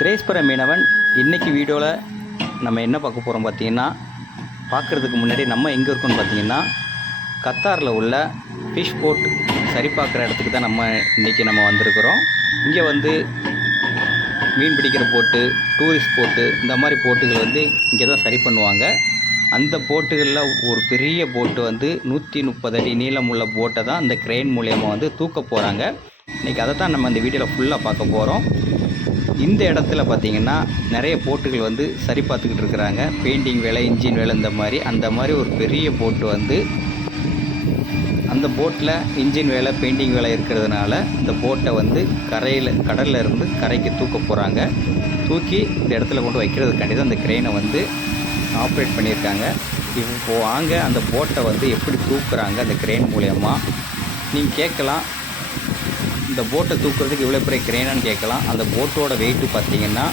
திரேஸ்பர மீனவன் இன்றைக்கி வீடியோவில் நம்ம என்ன பார்க்க போகிறோம் பார்த்தீங்கன்னா, பார்க்குறதுக்கு முன்னாடி நம்ம எங்கே இருக்கோம்னு பார்த்தீங்கன்னா, கத்தாரில் உள்ள ஃபிஷ் போட் சரி பார்க்குற இடத்துக்கு தான் இன்றைக்கி நம்ம வந்திருக்கிறோம். இங்கே வந்து மீன் பிடிக்கிற போட்டு, டூரிஸ்ட் போட்டு, இந்த மாதிரி போட்டுகள் வந்து இங்கே தான் சரி பண்ணுவாங்க. அந்த போட்டுகளில் ஒரு பெரிய போட்டு வந்து 130 அடி நீளம் உள்ள போட்டை தான் இந்த கிரெயின் மூலயமா வந்து தூக்க போகிறாங்க. இன்றைக்கி அதை தான் நம்ம இந்த வீடியோவில் ஃபுல்லாக பார்க்க போகிறோம். இந்த இடத்துல பார்த்திங்கன்னா நிறைய போட்டுகள் வந்து சரி பார்த்துக்கிட்டு இருக்கிறாங்க. பெயிண்டிங் வேலை, இன்ஜின் வேலை, அந்த மாதிரி ஒரு பெரிய போட்டு வந்து அந்த போட்டில் இன்ஜின் வேலை, பெயிண்டிங் வேலை இருக்கிறதுனால இந்த போட்டை வந்து கடலில் இருந்து கரைக்கு தூக்க போகிறாங்க. தூக்கி இந்த இடத்துல கொண்டு வைக்கிறதுக்காண்டி தான் அந்த கிரெயினை வந்து ஆப்ரேட் பண்ணியிருக்காங்க. இப்போ வாங்க அந்த போட்டை வந்து எப்படி தூக்குறாங்க அந்த கிரெயின் மூலயமா. நீங்கள் கேட்கலாம், இந்த போட்டை தூக்குறதுக்கு இவ்வளோ பெரிய கிரெயினான்னு கேட்கலாம். அந்த போட்டோட வெயிட்டு பார்த்திங்கன்னா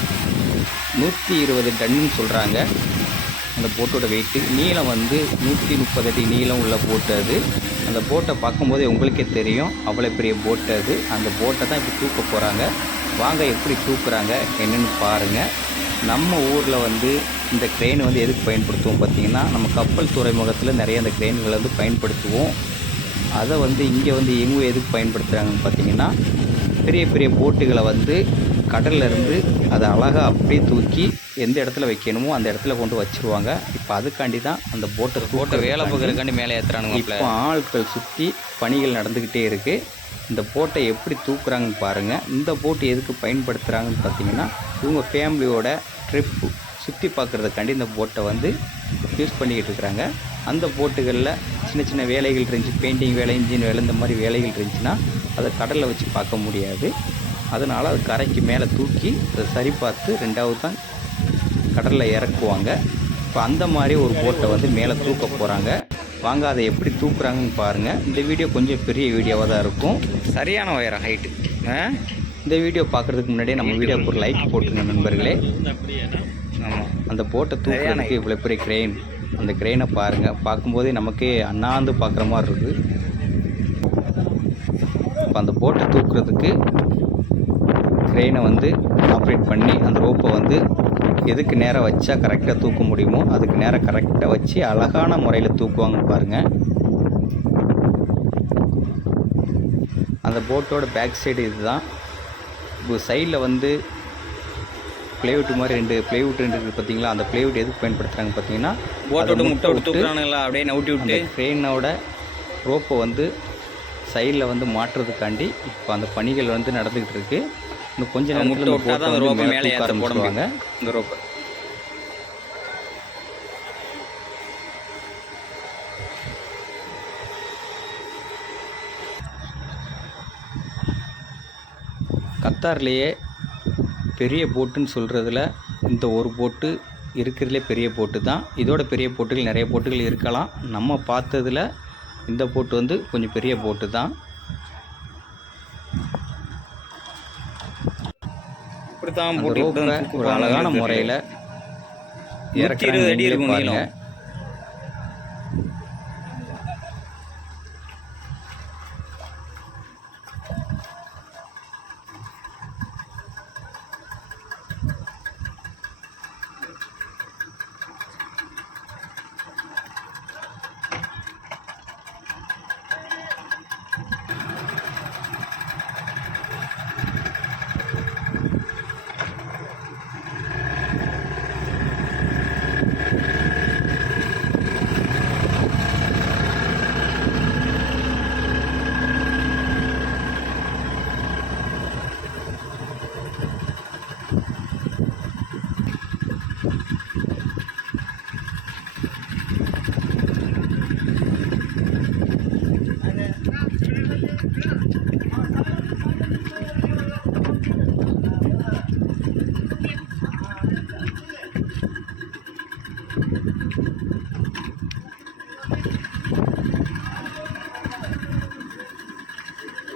120 டன்னு சொல்கிறாங்க. அந்த போட்டோட வெயிட்டு, நீளம் வந்து 130 அடி நீளம் உள்ள போட்டு அது. அந்த போட்டை பார்க்கும்போதே உங்களுக்கே தெரியும் அவ்வளோ பெரிய போட்டு அது. அந்த போட்டை தான் இப்போ தூக்க போகிறாங்க. வாங்க எப்படி தூக்குறாங்க என்னென்னு பாருங்கள். நம்ம ஊரில் வந்து இந்த கிரெயின் வந்து எதுக்கு பயன்படுத்துவோம் பார்த்திங்கன்னா, நம்ம கப்பல் துறைமுகத்தில் நிறைய அந்த கிரெயின்களை வந்து பயன்படுத்துவோம். அதை வந்து இங்கே வந்து இவங்க எதுக்கு பயன்படுத்துகிறாங்கன்னு பார்த்திங்கன்னா, பெரிய பெரிய போட்டுகளை வந்து கடல்லேருந்து அதை அழகாக அப்படியே தூக்கி எந்த இடத்துல வைக்கணுமோ அந்த இடத்துல கொண்டு வச்சுருவாங்க. இப்போ அதுக்காண்டி தான் அந்த போட்டை வேலை பார்க்குறதுக்காண்டி மேலே ஏற்றுறானுங்க. இப்போ ஆட்கள் சுற்றி பணிகள் நடந்துக்கிட்டே இருக்குது. இந்த போட்டை எப்படி தூக்குறாங்கன்னு பாருங்கள். இந்த போட்டு எதுக்கு பயன்படுத்துகிறாங்கன்னு பார்த்திங்கன்னா, இவங்க ஃபேமிலியோட ட்ரிப்பு சுற்றி பார்க்குறதுக்காண்டி இந்த போட்டை வந்து யூஸ் பண்ணிக்கிட்டு இருக்கிறாங்க. அந்த போட்டுகளில் சின்ன சின்ன வேலைகள் இருந்துச்சு, பெயிண்டிங் வேலை, இன்ஜின் வேலை, இந்த மாதிரி வேலைகள் இருந்துச்சுன்னா அதை கடலில் வச்சு பார்க்க முடியாது. அதனால் அது கரைக்கு மேலே தூக்கி அதை சரி பார்த்து ரெண்டாவது தான் கடலில் இறக்குவாங்க. இப்போ அந்த மாதிரி ஒரு போட்டை வந்து மேலே தூக்க போகிறாங்க. வாங்க அதை எப்படி தூக்குறாங்கன்னு பாருங்கள். இந்த வீடியோ கொஞ்சம் பெரிய வீடியோவாக தான் இருக்கும். சரியான உயரம் ஹைட்டு. இந்த வீடியோ பார்க்குறதுக்கு முன்னாடியே நம்ம வீடியோக்கு ஒரு லைக் போட்டுருங்க நண்பர்களே. ஆமாம், அந்த போட்டை தூக்குறதுக்கு இவ்வளோ பெரிய கிரெயின். அந்த கிரெயினை பாருங்கள், பார்க்கும்போதே நமக்கே அண்ணாந்து பார்க்குற மாதிரி இருக்குது. இப்போ அந்த போட்டை தூக்குறதுக்கு கிரெயினை வந்து ஆப்ரேட் பண்ணி அந்த ரோப்பை வந்து எதுக்கு நேராக வச்சா கரெக்டாக தூக்க முடியுமோ அதுக்கு நேராக கரெக்டாக வச்சு அழகான முறையில் தூக்குவாங்கன்னு பாருங்கள். அந்த போட்டோட பேக் சைடு இதுதான். இப்போ சைடில் வந்து பிளேவுட் மாதிரி 2 பிளேவுட் இருக்குது பார்த்தீங்களா. அந்த பிளேவுட் எதுக்கு பயன்படுத்துகிறாங்க பார்த்தீங்கன்னா, போட்டோட முட்டை விட்டு தூக்குறானுங்களா அப்படியே நவுட்டி விட்டு ட்ரெயினோட ரோப்பை வந்து சைடில் வந்து மாட்டுறதுக்காண்டி இப்போ அந்த பணிகள் வந்து நடந்துக்கிட்டு இருக்குது. இன்னும் கொஞ்சம் நேரத்தில் போட்டை வந்து ரோப்பை மேலே ஆரம்பிச்சுடுவாங்க. இந்த ரோப்பை கத்தார்லேயே பெரிய போட்டுன்னு சொல்கிறதுல இந்த ஒரு போட்டு இருக்கிறதுலே பெரிய போட்டு தான். இதோட பெரிய போட்டுகள் நிறைய போட்டுகள் இருக்கலாம். நம்ம பார்த்ததில் இந்த போட்டு வந்து கொஞ்சம் பெரிய போட்டு தான். இப்படித்தான் போட்டு ஒரு அழகான முறையில் இறக்குறாங்க.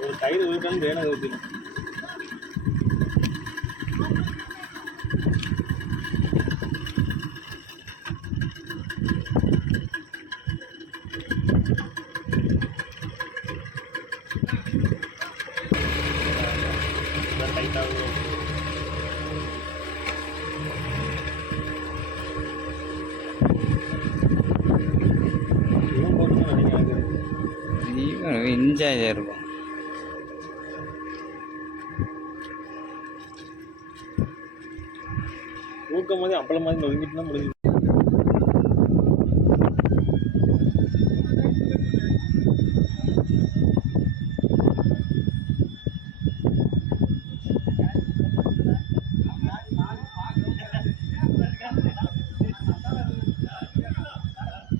ஒரு கயிறு ஊற்றணும் வேணும் ஊற்றிடும். டைட்டாக என்ஜாய் இருக்கும். ஊக்கம் மாதிரி அப்பளம் மாதிரி நொறுங்கிட்டு தான் முடிஞ்சு.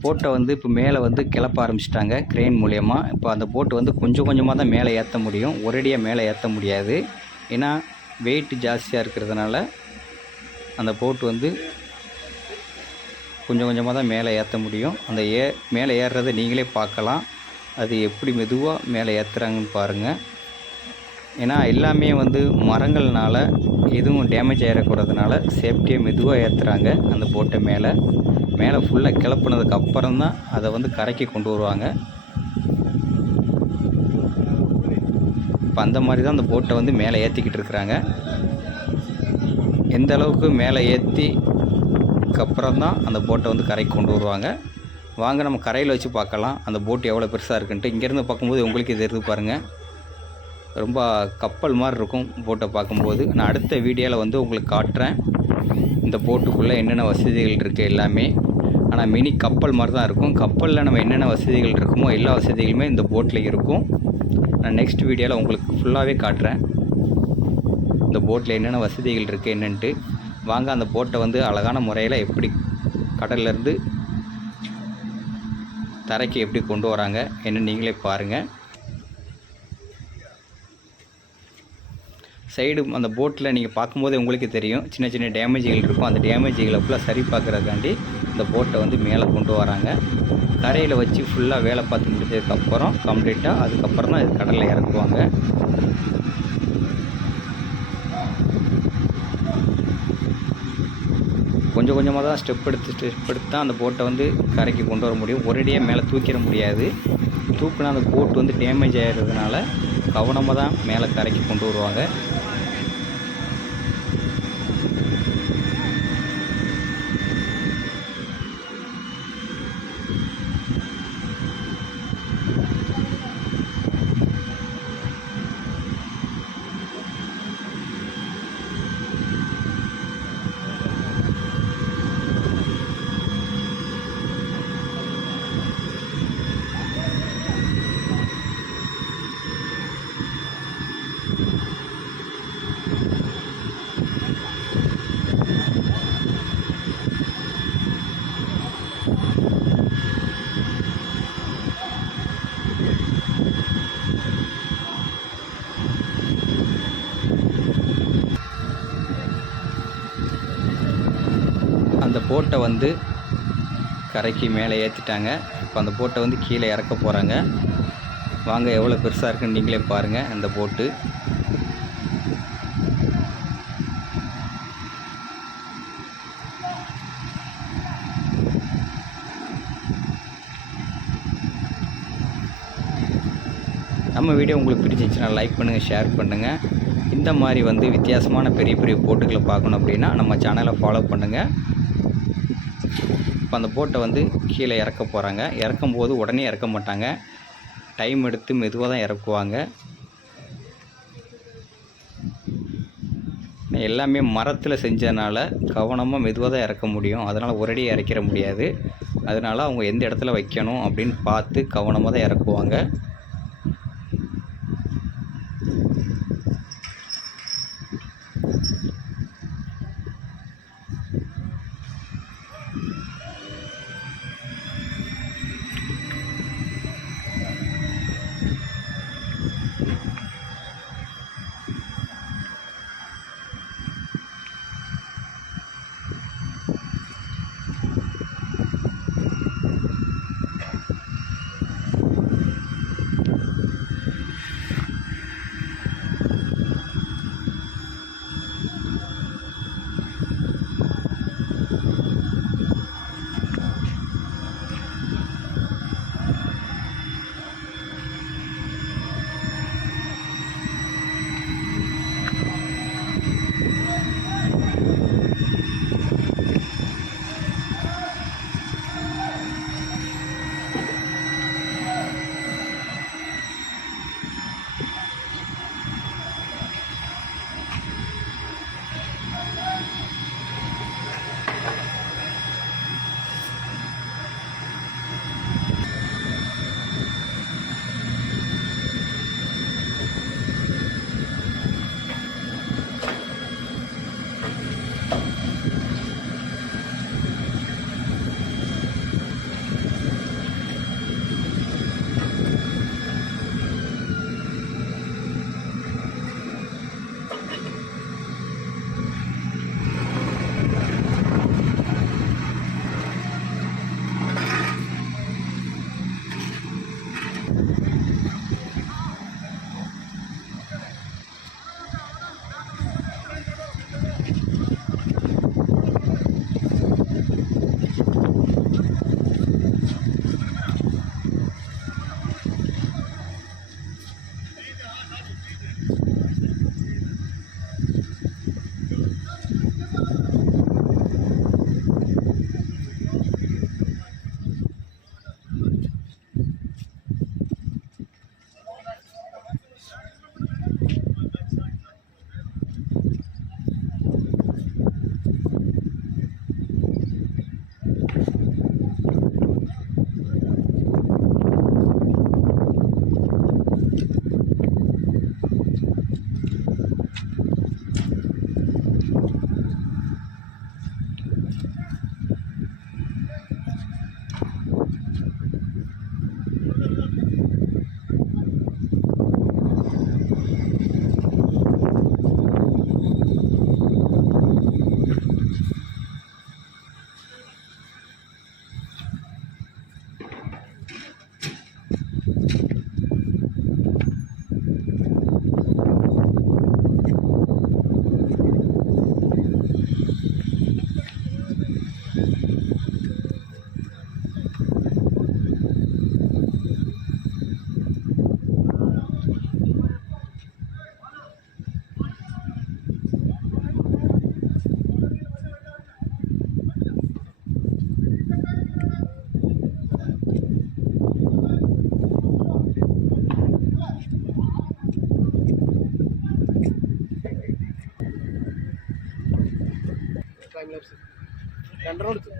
போட்டை வந்து இப்போ மேலே வந்து கிளப்ப ஆரம்பிச்சிட்டாங்க க்ரெயின் மூலயமா. இப்போ அந்த போட்டு வந்து கொஞ்சம் கொஞ்சமாக தான் மேலே ஏற்ற முடியும், ஒரேடியாக மேலே ஏற்ற முடியாது. ஏன்னா வெயிட் ஜாஸ்தியாக இருக்கிறதுனால அந்த போட்டு வந்து கொஞ்சம் கொஞ்சமாக தான் மேலே ஏற்ற முடியும். அந்த மேலே ஏறுறதை நீங்களே பார்க்கலாம். அது எப்படி மெதுவாக மேலே ஏற்றுறாங்கன்னு பாருங்கள். ஏன்னா எல்லாமே வந்து மரங்கள்னால எதுவும் டேமேஜ் ஆகிடக்கூடாதுனால சேஃப்டியாக மெதுவாக ஏற்றுறாங்க அந்த போட்டை மேலே. மேலே ஃபுல்லாக கிளப்புனதுக்கு அப்புறம் தான் அதை வந்து கரைக்கு கொண்டு வருவாங்க. இப்போ அந்த மாதிரி தான் அந்த போட்டை வந்து மேலே ஏற்றிக்கிட்டு இருக்கிறாங்க. எந்த அளவுக்கு மேலே ஏற்றிக்கப்புறம் தான் அந்த போட்டை வந்து கரைக்கு கொண்டு வருவாங்க. வாங்க நம்ம கரையில் வச்சு பார்க்கலாம் அந்த போட்டு எவ்வளோ பெருசாக இருக்குன்ட்டு. இங்கேருந்து பார்க்கும்போது உங்களுக்கு தெரியுது பாருங்கள், ரொம்ப கப்பல் மாதிரி இருக்கும் போட்டை பார்க்கும்போது. நான் அடுத்த வீடியோவில் வந்து உங்களுக்கு காட்டுறேன் இந்த போட்டுக்குள்ளே என்னென்ன வசதிகள் இருக்குது எல்லாமே. ஆனால் மினி கப்பல் மாதிரி தான் இருக்கும். கப்பலில் நம்ம என்னென்ன வசதிகள் இருக்குமோ எல்லா வசதிகளுமே இந்த போட்டில் இருக்கும். நான் நெக்ஸ்ட் வீடியோவில் உங்களுக்கு ஃபுல்லாகவே காட்டுறேன் இந்த போட்டில் என்னென்ன வசதிகள் இருக்குது என்னென்ட்டு. வாங்க அந்த போட்டை வந்து அழகான முறையில் எப்படி கடல்லேருந்து தரைக்கு எப்படி கொண்டு வராங்க என்ன நீங்களே பாருங்கள். சைடு அந்த போட்டில் நீங்கள் பார்க்கும்போது உங்களுக்கு தெரியும் சின்ன சின்ன டேமேஜ்கள் இருக்கும். அந்த டேமேஜ்களை ஃபுல்லாக சரி பார்க்குறதுக்காண்டி இந்த போட்டை வந்து மேலே கொண்டு வராங்க. கரையில் வச்சு ஃபுல்லாக வேலை பார்த்து முடிச்சதுக்கப்புறம் கம்ப்ளீட்டாக அதுக்கப்புறம் தான் இது கடலில் இறக்குவாங்க. கொஞ்சம் கொஞ்சமாக தான் ஸ்டெப் எடுத்து தான் அந்த போட்டை வந்து கரைக்கு கொண்டு வர முடியும். ஒரேடியாக மேலே தூக்கிட முடியாது. தூக்குனா அந்த போட் வந்து டேமேஜ் ஆகிடுறதுனால கவனமாக தான் மேலே கரைக்கு கொண்டு வருவாங்க. அந்த போட்டை வந்து கரைக்கு மேலே ஏற்றிட்டாங்க. இப்போ அந்த போட்டை வந்து கீழே இறக்க போகிறாங்க. வாங்க எவ்வளோ பெருசாக இருக்குன்னு நீங்களே பாருங்கள் அந்த போட்டு. நம்ம வீடியோ உங்களுக்கு பிடிச்சிருந்துச்சுன்னா லைக் பண்ணுங்கள், ஷேர் பண்ணுங்கள். இந்த மாதிரி வந்து வித்தியாசமான பெரிய பெரிய போட்டுகளை பார்க்கணும் அப்படின்னா நம்ம சேனலை ஃபாலோ பண்ணுங்கள். இப்போ அந்த போட்டை வந்து கீழே இறக்க போகிறாங்க. இறக்கும்போது உடனே இறக்க மாட்டாங்க, டைம் எடுத்து மெதுவாக தான் இறக்குவாங்க. எல்லாமே மரத்தில் செஞ்சதுனால கவனமாக மெதுவாக தான் இறக்க முடியும். அதனால் ஒரேடியாக இறக்கிற முடியாது. அதனால் அவங்க எந்த இடத்துல வைக்கணும் அப்படின்னு பார்த்து கவனமாக தான் இறக்குவாங்க. ടൈം ലാപ്സ് 2 എടുത്തു.